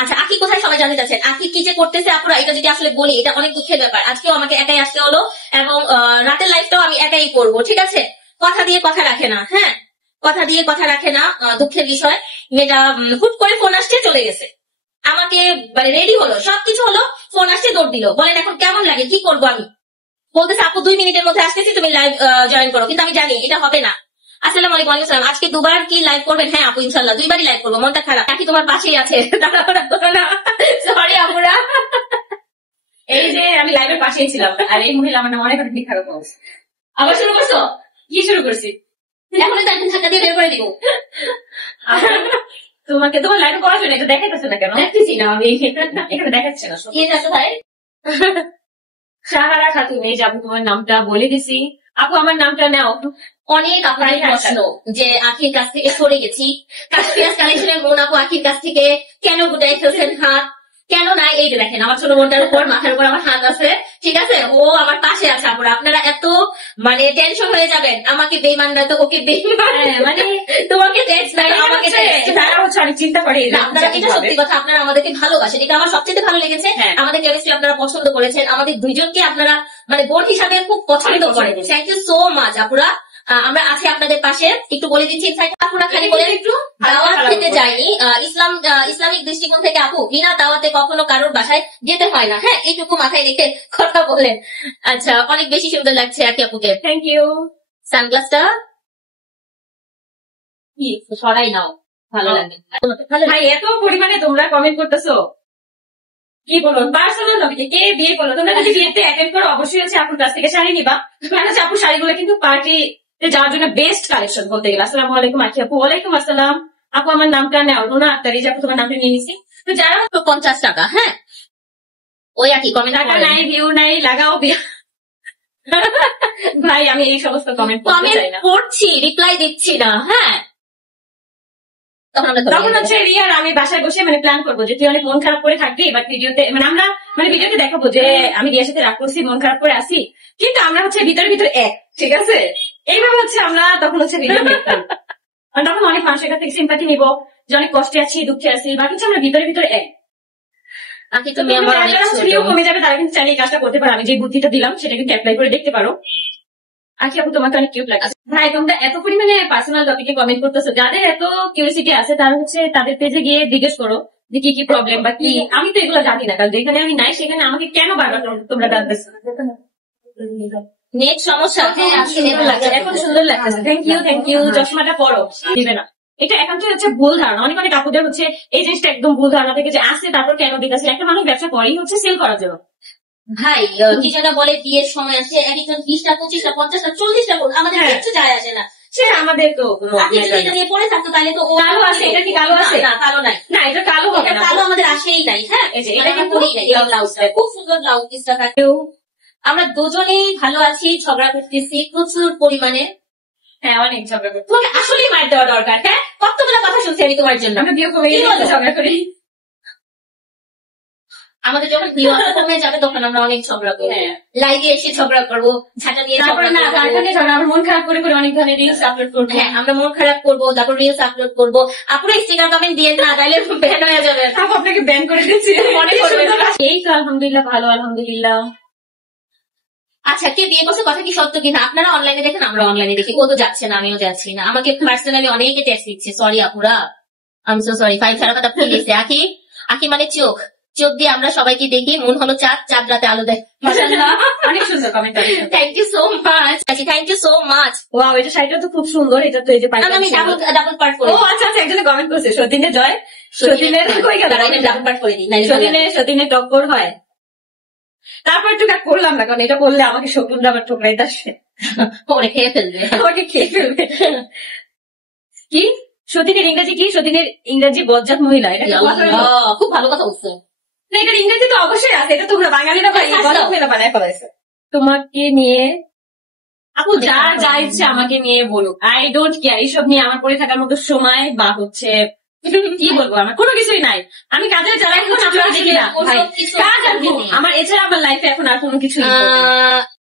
আচ্ছা, আখি কোথায় সবাই জানতে চাচ্ছেন, আখি কি যে করতেছে আপুরা, এটা যদি আসলে বলি এটা অনেক দুঃখের ব্যাপার। আজকেও আমাকে একাই আসতে হলো এবং রাতের লাইফটাও আমি একাই করবো, ঠিক আছে। কথা দিয়ে কথা রাখে না, হ্যাঁ, কথা দিয়ে কথা রাখে না, দুঃখের বিষয়। মেয়েটা হুট করে ফোন আসছে, চলে গেছে। আমাকে মানে রেডি হলো, সবকিছু হলো, ফোন আসছে, দৌড় দিল। বলেন এখন কেমন লাগে, কি করবো আমি? বলতেছে আপু 2 মিনিটের মধ্যে আসতেছি, তুমি লাইভ জয়েন করো। কিন্তু আমি জানি এটা হবে না। আসসালামু আলাইকুম। ওয়ালাইকুম আসসালাম। আজকে দুবার কি লাইভ করবেন? হ্যাঁ আপু, ইনশাল্লাহ 2বারই লাইভ করবো। মনটা খারাপ, নাকি তোমার পাশেই আছে। সরি আপুরা। এই যে আমি লাইভের পাশেই ছিলাম, আর এই মহিলা আমার অনেক অনেক খারাপ অবস্থা। আবার শুরু করছো? কি শুরু করছি? এখন তো একদিন ধাক্কা দিয়ে বের করে দিব। তোমাকে তোমার লাইভে করার জন্য এটা দেখাইতেছে না কেন? দেখতেছি না আমি। এখানে দেখাচ্ছে না। কে যাচ্ছ ভাই? সাহারা খাতুন। এই যে আপু তোমার নামটা বলে দিছি। আপু আমার নামটা নাও। অনেক আপনাদের প্রশ্ন যে আখির কাছ থেকে সরে গেছি, কাশ্মীর কালেকশনের মন আপু আখির কাছ থেকে কেন গুটাই ফেলছেন হাত, কেন নাই? এই যে দেখেন আমার ছোট বোনটার উপর, মাথার উপর আমার হাত আছে, ঠিক আছে, ও আমার পাশে আছে। আপুরা আপনারা এত মানে টেনশন হয়ে যাবেন, আমাকে বেইমানরা তো ওকে বেইমান, মানে তোমাকে টেক্সট নাই, আমাকে তারা হচ্ছে অনেক চিন্তা করে। আপনারা, এটা সত্যি কথা, আপনারা আমাদেরকে ভালোবাসেন, এটা আমার সবচেয়ে ভালো লেগেছে। আমাদের কেমিস্ট্রি আপনারা পছন্দ করেছেন, আমাদের দুইজনকে আপনারা মানে বোন হিসাবে খুব পছন্দ করেন। থ্যাংক ইউ সো মাচ আপুরা। আমরা আছি আপনাদের পাশে। একটু বলে দিচ্ছি, আপুরা খালি বলে একটু দাওয়াত খেতে যাইনি, ইসলামিক দৃষ্টিকোণ থেকে আপু বিনা দাওয়াতে কখনো কারোর বাসায় যেতে হয় না, হ্যাঁ, এইটুকু মাথায় রেখে কথা বলেন। আচ্ছা, অনেক বেশি সুন্দর লাগছে আকি আপুকে। Thank you. সানগ্লাসটা কি সরাই নাও, ভালো লাগে। ভাই এত পরিমাণে তোমরা কমেন্ট করতেছো, কি বলো পার্সোনাল টপিকে কে বিয়ে করলো? তোমরা যদি বিয়েতে অ্যাটেন্ড করো অবশ্যই হচ্ছে আপুর কাছ থেকে শাড়ি নিবা। কারণ হচ্ছে আপুর শাড়িগুলো কিন্তু পার্টিতে যাওয়ার জন্য বেস্ট কালেকশন বলতে গেলে। আসসালামু আলাইকুম আখি আপু। ওয়ালাইকুম আসসালাম আপু। আমার নামটা নেও, রুনা আক্তার। এই যে আপু তোমার নামটা নিয়ে নিছি। তো যারা 50 টাকা, হ্যাঁ, ওই আর কি কমেন্ট টাকা নাই, ভিউ নাই, লাগাও বিয়ে। ভাই আমি এই সমস্ত কমেন্ট করছি, রিপ্লাই দিচ্ছি না, হ্যাঁ। তখন হচ্ছে রিয়ার আমি বাসায় বসে মানে প্ল্যান করবো যে তুই অনেক মন খারাপ করে থাকবি, বাট ভিডিওতে মানে আমরা মানে ভিডিওতে দেখাবো যে আমি রিয়ার সাথে রাগ করছি, মন খারাপ করে আসি, কিন্তু আমরা হচ্ছে ভিতরে ভিতরে এক, ঠিক আছে। এইভাবে হচ্ছে আমরা তখন হচ্ছে ভিডিও দেখতাম। তখন অনেক মানুষের কাছ থেকে সিম্পাথি নিবো যে অনেক কষ্টে আছি, দুঃখে আছি, বাট হচ্ছে আমরা ভিতরে ভিতরে এক। কমে যাবে, তারা কিন্তু চাইলে এই কাজটা করতে পারো। আমি যে বুদ্ধিটা দিলাম সেটা কিন্তু অ্যাপ্লাই করে দেখতে পারো। আখি আপু তোমাকে অনেক কিউট লাগছে। ভাই তোমরা এত পরিমাণে পার্সোনাল টপিকে কমেন্ট করতেছো, যাদের এত কিউরিসিটি আছে তারা হচ্ছে তাদের পেজে গিয়ে জিজ্ঞেস করো যে কি কি প্রবলেম বা কি। আমি তো এগুলো জানি না, কারণ যেখানে আমি নাই সেখানে আমাকে কেন বারবার তোমরা জানতেছো? নেট সমস্যা, এখন সুন্দর লাগছে। Thank you. চশমাটা পরো, দিবে না। এটা এখন তো হচ্ছে ভুল ধারণা। অনেক অনেক আপুদের হচ্ছে এই জিনিসটা একদম ভুল ধারণা থেকে যে আসছে তারপর কেন দিতেছে। একটা মানুষ ব্যবসা করেই হচ্ছে সেল করার জন্য। ভাই কি যেন বলে, বিয়ের সময় আসছে এক একজন 20টা 25টা 50টা 40টা বোন, আমাদের কিছু যায় আসে না। সে আমাদের তো আপনি যদি এটা নিয়ে পড়ে থাকতো তাহলে তো কালো আছে। এটা কি কালো আছে? না কালো নাই, না এটা কালো হবে না, কালো আমাদের আসেই নাই। হ্যাঁ, এটা পরেই নাই। ব্লাউজটা খুব সুন্দর, ব্লাউজ পিসটা থাকে। আমরা দুজনেই ভালো আছি, ঝগড়া করতেছি প্রচুর পরিমাণে। হ্যাঁ অনেক ঝগড়া করছি। তোমাকে আসলেই মার দেওয়া দরকার। হ্যাঁ, কতগুলো কথা শুনছি আমি তোমার জন্য। আমরা বিয়ে কমে গেলে ঝগড়া করি। আমাদের যখন ভিউ কমে যাবে তখন আমরা অনেক ঝগড়া করবো, লাইভে এসে ঝগড়া করবো, ঝাঁটা দিয়ে ঝগড়া করবো, আমরা মন খারাপ করে অনেক ধরনের রিলস আপলোড করবো। হ্যাঁ, আমরা মন খারাপ করবো, তারপর রিলস আপলোড করবো। আপুরা স্টিকার কমেন্ট দিয়ে না, তাইলে ব্যান হয়ে যাবে। আপনাকে ব্যান করে দিচ্ছি, মনে করবে। এই তো আলহামদুলিল্লাহ ভালো, আলহামদুলিল্লাহ। আচ্ছা, কে বিয়ে করছে কথা কি সত্য কিনা? আপনারা অনলাইনে দেখেন, আমরা অনলাইনে দেখি। ও তো যাচ্ছে না, আমিও যাচ্ছি না। আমাকে পার্সোনালি অনেকে টেক্সট দিচ্ছে, সরি আপুরা, আমি সো সরি। 5 ছাড়া কথা ভুলে গেছে। আখি মানে চোখ, চোখ দিয়ে আমরা সবাইকে দেখি, মন হলো চাঁদ, চাঁদ রাতে আলো দেয়। অনেক সুন্দর comment. Thank you so much, thank you so much. Wow, এটা শাড়িটা তো খুব সুন্দর। এটা তো এই যে আমি ডাবল পার্ট করি। ও আচ্ছা আচ্ছা, একজনে কমেন্ট করছে সতীনে জয়, সতীনের কই গেল? ডাবল পার্ট করে দিই, সতীনে টক্কর হয়। তারপর একটু করলাম না, কারণ এটা করলে আমাকে শকুনরা আবার ঠোকরাইতে আসে, ওরে খেয়ে ফেলবে, আমাকে খেয়ে ফেলবে। কি সতীনের ইংরেজি কি? সতীনের ইংরেজি বজ্জাত মহিলা। এটা খুব ভালো কথা বলছো। না, এটার ইংরেজি তো অবশ্যই আছে। এটা তোমরা বাঙালিরা বানায় ফেলাইছো। তোমাকে নিয়ে আপু যা ইচ্ছে আমাকে নিয়ে বলুক, আই ডোন্ট কেয়ার। এইসব নিয়ে আমার পড়ে থাকার মতো সময় বা হচ্ছে কি বলবো, আমার কোনো কিছুই নাই। আমি কাজের যারা দেখি না, আমার এছাড়া আমার লাইফে এখন আর কোনো কিছু